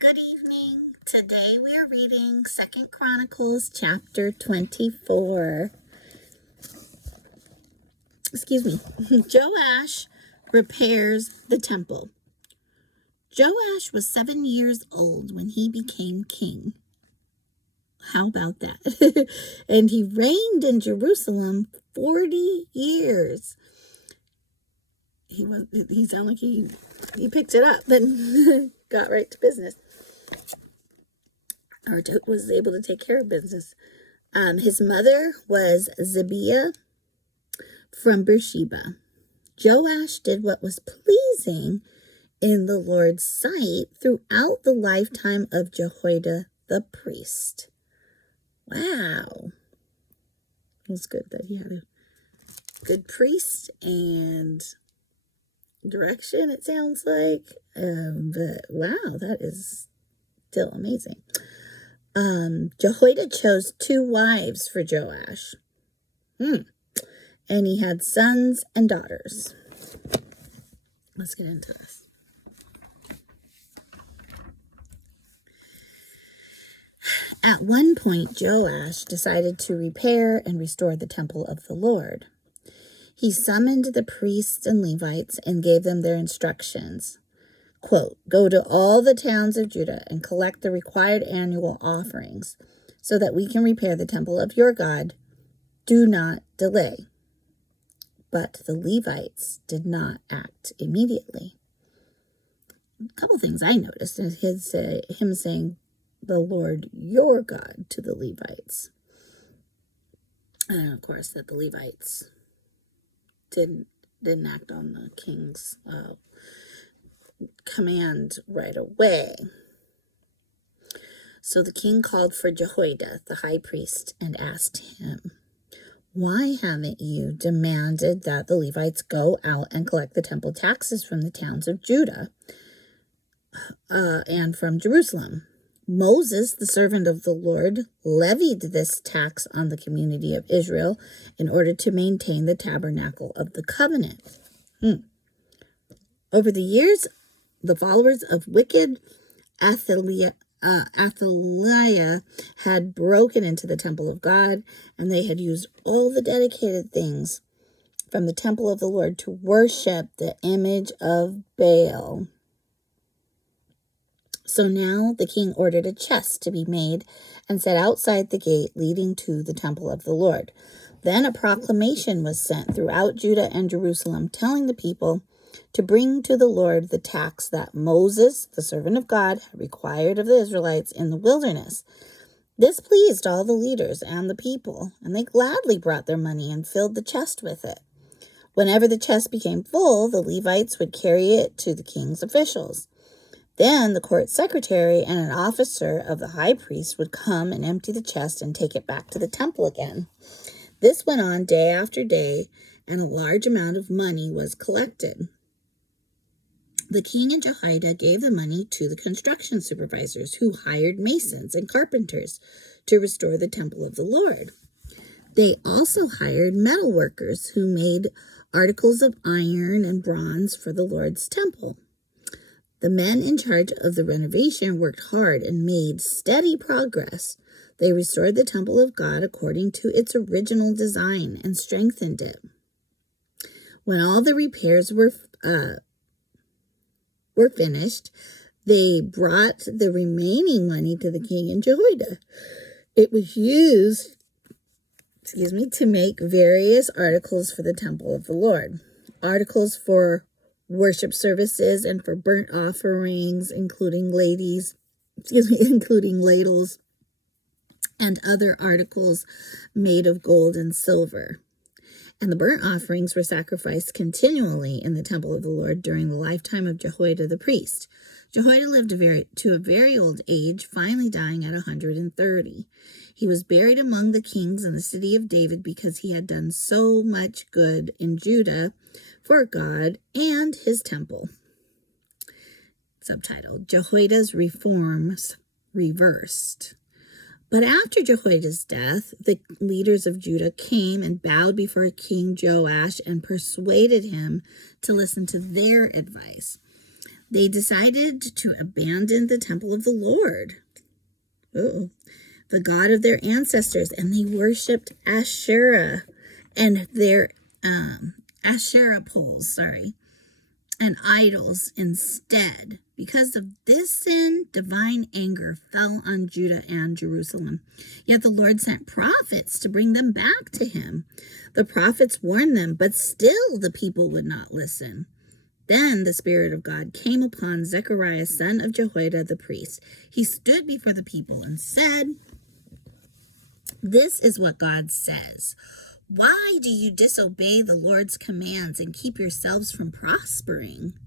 Good evening. Today we are reading 2nd Chronicles chapter 24. Joash repairs the temple. Joash was 7 years old when he became king. How about that? And he reigned in Jerusalem 40 years. He sounded like he picked it up and got right to business. Or was able to take care of business. His mother was Zibiah from Beersheba. Joash did what was pleasing in the Lord's sight throughout the lifetime of Jehoiada the priest. Wow. It was good that he had a good priest and direction, it sounds like. But wow, that is still amazing. Jehoiada chose 2 wives for Joash. And he had sons and daughters. Let's get into this. At one point, Joash decided to repair and restore the temple of the Lord. He summoned the priests and Levites and gave them their instructions. Quote, "Go to all the towns of Judah and collect the required annual offerings so that we can repair the temple of your God. Do not delay." But the Levites did not act immediately. A couple things I noticed is him saying, "The Lord your God," to the Levites. And of course that the Levites didn't act on the king's command right away. So the king called for Jehoiada, the high priest, and asked him, "Why haven't you demanded that the Levites go out and collect the temple taxes from the towns of Judah and from Jerusalem? Moses, the servant of the Lord, levied this tax on the community of Israel in order to maintain the tabernacle of the covenant." Over the years, the followers of wicked Athaliah had broken into the temple of God, and they had used all the dedicated things from the temple of the Lord to worship the image of Baal. So now the king ordered a chest to be made and set outside the gate leading to the temple of the Lord. Then a proclamation was sent throughout Judah and Jerusalem, telling the people to bring to the Lord the tax that Moses, the servant of God, had required of the Israelites in the wilderness. This pleased all the leaders and the people, and they gladly brought their money and filled the chest with it. Whenever the chest became full, the Levites would carry it to the king's officials. Then the court secretary and an officer of the high priest would come and empty the chest and take it back to the temple again. This went on day after day, and a large amount of money was collected. The king and Jehoiada gave the money to the construction supervisors, who hired masons and carpenters to restore the temple of the Lord. They also hired metal workers who made articles of iron and bronze for the Lord's temple. The men in charge of the renovation worked hard and made steady progress. They restored the temple of God according to its original design and strengthened it. When all the repairs were finished, they brought the remaining money to the king and Jehoiada. It was used, to make various articles for the temple of the Lord. Articles for worship services and for burnt offerings, including ladles and other articles made of gold and silver. And the burnt offerings were sacrificed continually in the temple of the Lord during the lifetime of Jehoiada the priest. Jehoiada lived to a very old age, finally dying at 130. He was buried among the kings in the city of David because he had done so much good in Judah for God and his temple. Subtitle: Jehoiada's Reforms Reversed. But after Jehoiada's death, the leaders of Judah came and bowed before King Joash and persuaded him to listen to their advice. They decided to abandon the temple of the Lord, the God of their ancestors, and they worshipped Asherah and their Asherah poles, and idols instead. Because of this sin, divine anger fell on Judah and Jerusalem. Yet the Lord sent prophets to bring them back to him. The prophets warned them, but still the people would not listen. Then the Spirit of God came upon Zechariah, son of Jehoiada the priest. He stood before the people and said, "This is what God says. Why do you disobey the Lord's commands and keep yourselves from prospering?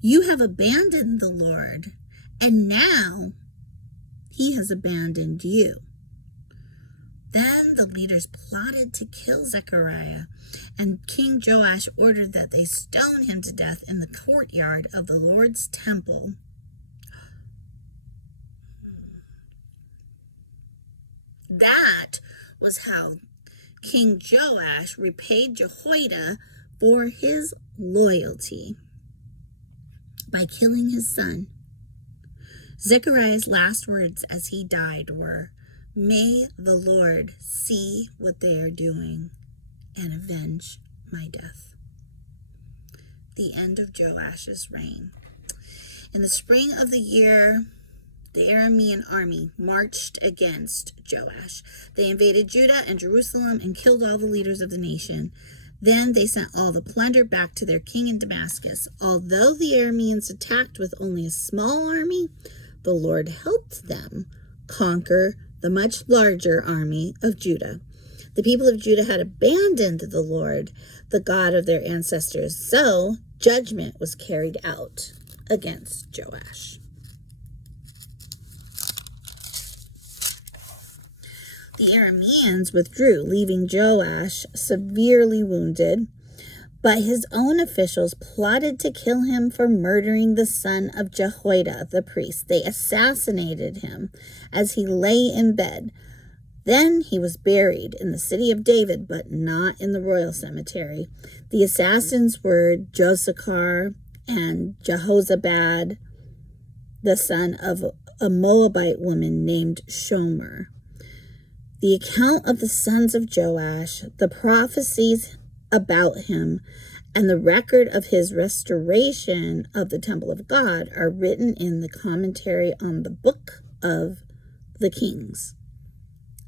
You have abandoned the Lord, and now he has abandoned you." Then the leaders plotted to kill Zechariah, and King Joash ordered that they stone him to death in the courtyard of the Lord's temple. That was how King Joash repaid Jehoiada for his loyalty, by killing his son. Zechariah's last words as he died were, "May the Lord see what they are doing and avenge my death." The end of Joash's reign. In the spring of the year, the Aramean army marched against Joash. They invaded Judah and Jerusalem and killed all the leaders of the nation. Then they sent all the plunder back to their king in Damascus. Although the Arameans attacked with only a small army, the Lord helped them conquer the much larger army of Judah. The people of Judah had abandoned the Lord, the God of their ancestors, so judgment was carried out against Joash. The Arameans withdrew, leaving Joash severely wounded, but his own officials plotted to kill him for murdering the son of Jehoiada, the priest. They assassinated him as he lay in bed. Then he was buried in the city of David, but not in the royal cemetery. The assassins were Josacar and Jehozabad, the son of a Moabite woman named Shomer. The account of the sons of Joash, the prophecies about him, and the record of his restoration of the temple of God are written in the commentary on the book of the Kings.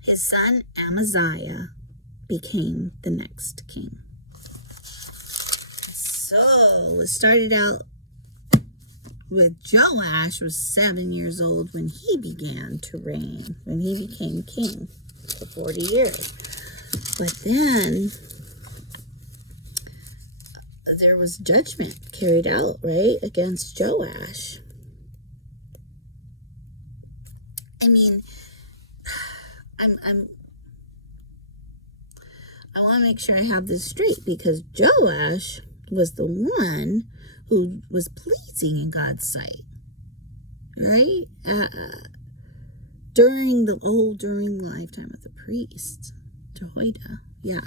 His son Amaziah became the next king. So it started out with Joash was 7 years old when he began to reign, when he became king for 40 years. But then there was judgment carried out, right, against Joash. I mean, I want to make sure I have this straight, because Joash was the one who was pleasing in God's sight, right? During the lifetime of the priest, Jehoiada, yeah.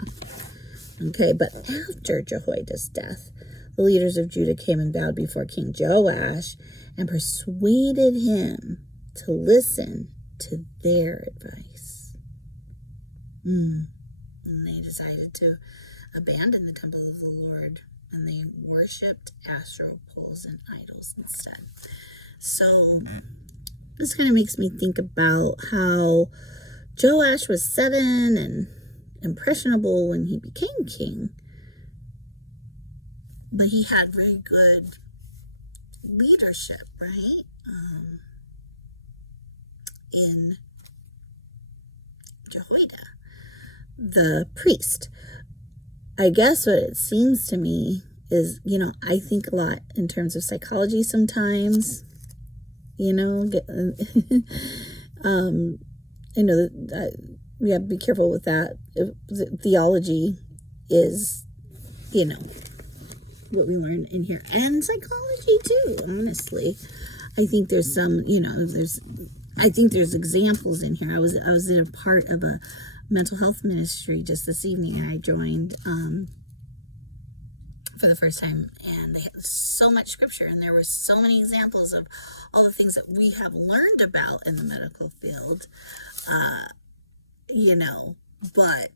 Okay, but after Jehoiada's death, the leaders of Judah came and bowed before King Joash and persuaded him to listen to their advice. And they decided to abandon the temple of the Lord, and they worshipped Asherah poles and idols instead. So this kind of makes me think about how Joash was 7 and impressionable when he became king, but he had very good leadership, right? In Jehoiada, the priest. I guess what it seems to me is, I think a lot in terms of psychology sometimes, we have to be careful with that. Theology is, what we learn in here, and psychology too, honestly. I think there's some, I think there's examples in here. I was in a part of a mental health ministry just this evening. I joined for the first time, and they had so much scripture, and there were so many examples of all the things that we have learned about in the medical field, but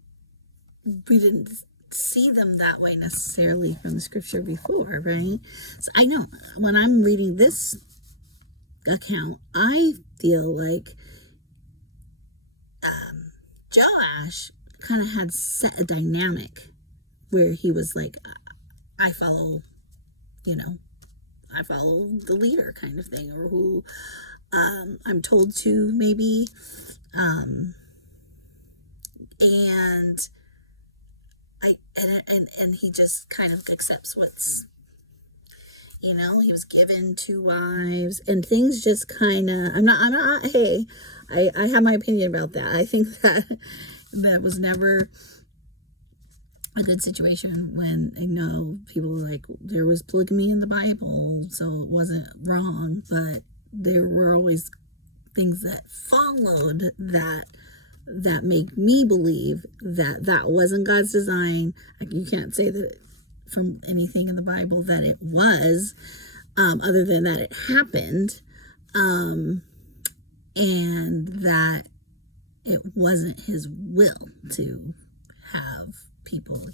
we didn't see them that way necessarily from the scripture before, right? So I know when I'm reading this account, I feel like Joash kind of had set a dynamic where he was like, I follow the leader kind of thing, or who I'm told to, maybe, and he just kind of accepts what's, he was given 2 wives, and things just kind of, hey, I have my opinion about that. I think that was never a good situation, when people were like, there was polygamy in the Bible, so it wasn't wrong, but there were always things that followed that make me believe that wasn't God's design. Like, you can't say that from anything in the Bible that it was, other than that it happened, and that it wasn't his will to have people,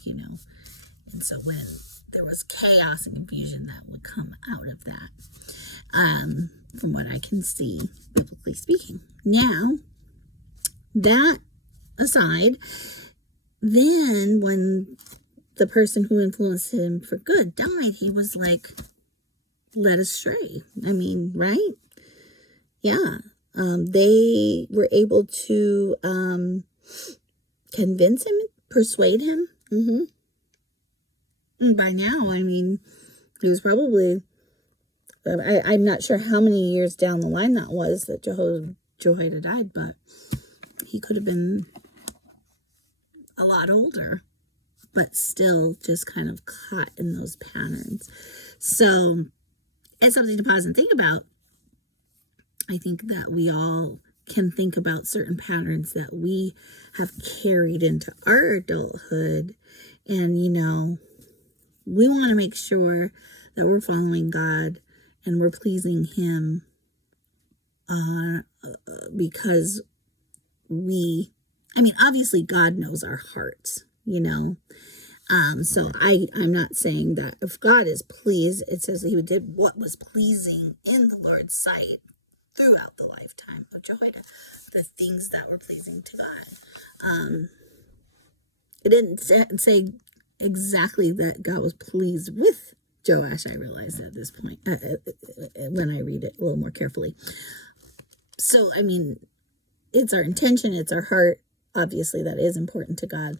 and so when there was chaos and confusion that would come out of that, from what I can see, biblically speaking. Now, that aside, then when the person who influenced him for good died, he was like led astray. I mean, right? Yeah. They were able to convince him, persuade him. And by now, I mean, he was probably, I'm not sure how many years down the line that was that Jehoiada died, but he could have been a lot older, but still just kind of caught in those patterns. So it's something to pause and think about. I think that we all can think about certain patterns that we have carried into our adulthood, and we want to make sure that we're following God and we're pleasing him, because obviously God knows our hearts, so I'm not saying that if God is pleased, it says he did what was pleasing in the Lord's sight throughout the lifetime of Jehoiada, the things that were pleasing to God. It didn't say exactly that God was pleased with Joash, I realized at this point, when I read it a little more carefully. So, it's our intention, it's our heart. Obviously, that is important to God,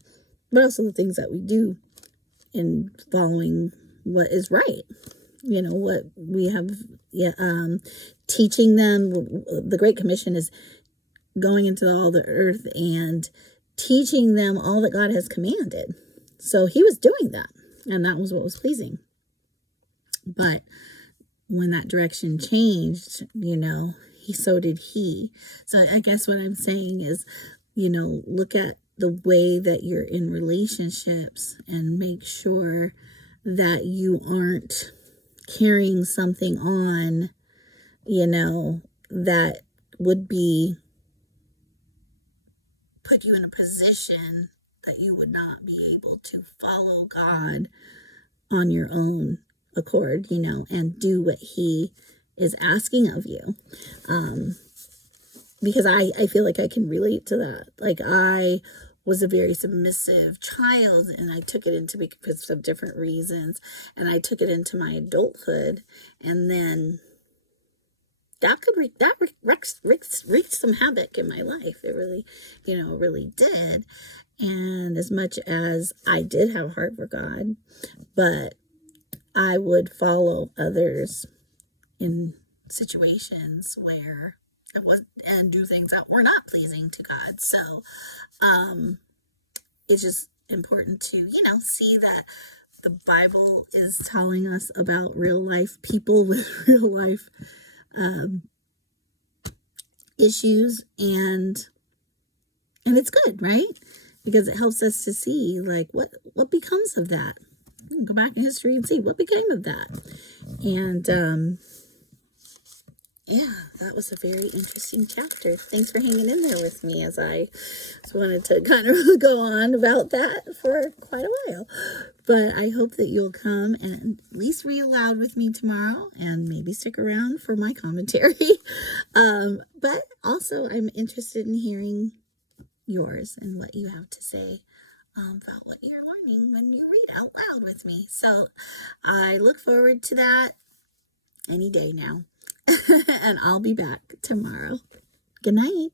but also the things that we do in following what is right. What we have, teaching them. The Great Commission is going into all the earth and teaching them all that God has commanded. So he was doing that, and that was what was pleasing. But when that direction changed, so did he. So I guess what I'm saying is, look at the way that you're in relationships and make sure that you aren't carrying something on, that would put you in a position that you would not be able to follow God on your own accord, and do what he is asking of you. Because I feel like I can relate to that. Like, I was a very submissive child, and I took it into, because of different reasons, and I took it into my adulthood, and then that wreaked some havoc in my life. It really, really did. And as much as I did have a heart for God, but I would follow others in situations where it was, and do things that were not pleasing to God. So it's just important to, see that the Bible is telling us about real life people with real life issues, and it's good, right? Because it helps us to see, like, what becomes of that, we can go back in history and see what became of that. And yeah, that was a very interesting chapter. Thanks for hanging in there with me as I just wanted to kind of go on about that for quite a while. But I hope that you'll come and at least read aloud with me tomorrow and maybe stick around for my commentary. But also I'm interested in hearing yours and what you have to say about what you're learning when you read out loud with me. So I look forward to that any day now. And I'll be back tomorrow. Good night.